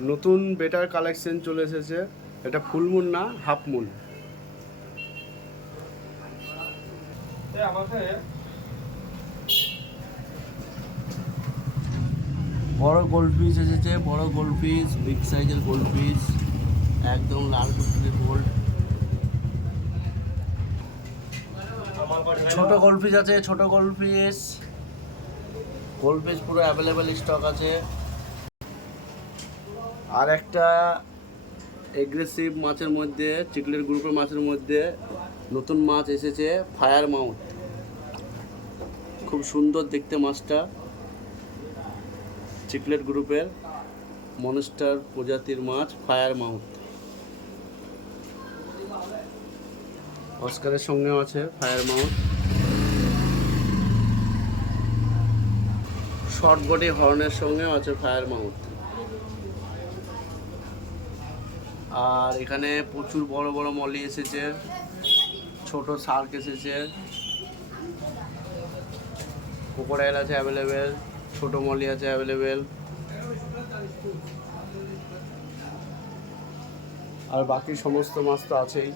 নতুন better collection চলে এসেছে। এটা ফুল মুন না, হাফ মুন। বড় গোল্ড পিস এসেছে, বড় গোল্ড পিস, বিগ সাইজের গোল্ড পিস, একদম লাল টুকটুকে গোল্ড। ছোট গোল্ড পিস আছে, ছোট গোল্ড পিস। গোল্ড পিস পুরো অ্যাভেলেবেল স্টক আছে। আর একটা এগ্রেসিভ মাছের মধ্যে, চিকলেট গ্রুপের মাছের মধ্যে নতুন মাছ এসেছে, ফায়ার মাউথ। খুব সুন্দর দেখতে মাছটা, চিকলেট গ্রুপের মনস্টার প্রজাতির মাছ, ফায়ার মাউথ। অস্কারের সঙ্গেও আছে ফায়ার মাউথ। শর্ট বডি হর্নের সঙ্গেও আছে ফায়ার মাউথ। আর এখানে প্রচুর বড় বড় মলি এসেছে, ছোট শার্ক এসেছে, ক্রোকোডাইল আছে অ্যাভেলেবেল, ছোট মলি আছে অ্যাভেলেবেল। আর বাকি সমস্ত মাছ তো আছেই।